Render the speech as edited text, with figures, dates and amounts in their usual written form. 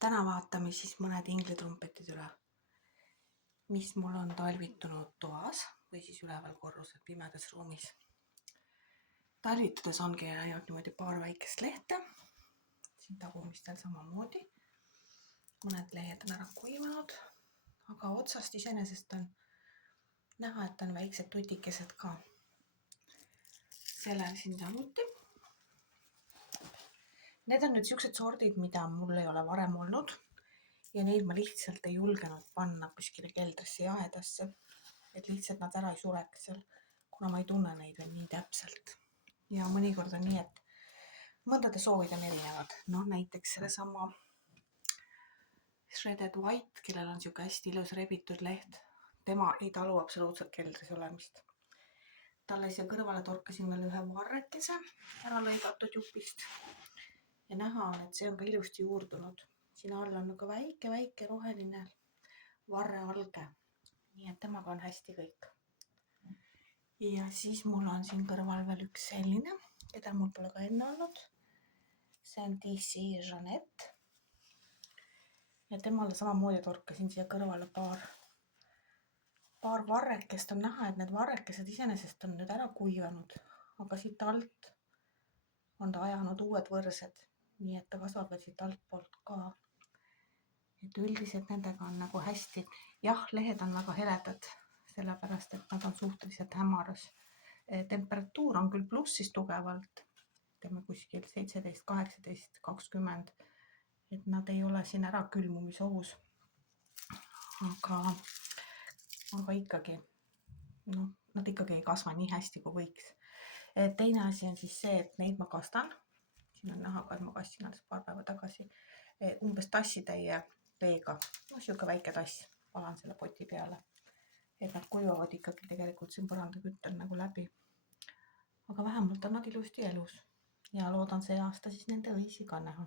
Täna vaatame siis mõned inglitrumpetid üle, mis mul on talvitunud toas või siis üleval korrusel pimedas ruumis. Talvitudes ongi ainult niimoodi paar väikest lehte, siin tagumistel samamoodi. Mõned lehed on ära kuivanud, aga otsast iseenesest on näha, et on väiksed tutikesed ka. Sellel siin samuti. Need on nüüd siuksed sordid, mida mul ei ole varem olnud ja neid ma lihtsalt ei julgenud panna kuskile keldrisse jahedasse, et lihtsalt nad ära ei sureks seal, kuna ma ei tunne neid veel nii täpselt. Ja mõnikord on nii, et mõndade soovid on erinevad. Näiteks sellesama Shredded White, kellel on siuke hästi ilus rebitud leht, tema ei talu absoluutselt keldris olemist. Talle siia kõrvale torkasin veel ühe varrekese ära lõigatud jupist ja näha on, et see on ka ilusti juurdunud. Siin all on ka väike roheline varrealge, nii et temaga on hästi kõik. Ja siis mul on siin kõrval veel üks selline, keda mul pole ka enne olnud. See on DC Jeanette. Ja temale samamoodi torkasin siia kõrvale paar varrekest. On näha, et need varrekesed iseenesest on nüüd ära kuivanud, aga siit alt on ta ajanud uued võrsed, nii et ta kasvab veel siit altpoolt ka. Et üldiselt nendega on nagu hästi. Jah, lehed on väga heledad, sellepärast et nad on suhteliselt hämaras. Temperatuur on küll plussis tugevalt, teeme kuskil 17, 18, 20, et nad ei ole siin ära külmumisohus. Aga ikkagi, nad ikkagi ei kasva nii hästi kui võiks. Teine asi on siis see, et neid ma kastan. Siin on näha ka, et ma kastin alles paar päeva tagasi umbes tassitäie veega. Siuke väike tass, palan selle poti peale. Et nad kuivavad ikkagi tegelikult siin põrandakütt on nagu läbi. Aga vähemalt on nad ilusti elus ja loodan see aasta siis nende õisi ka näha.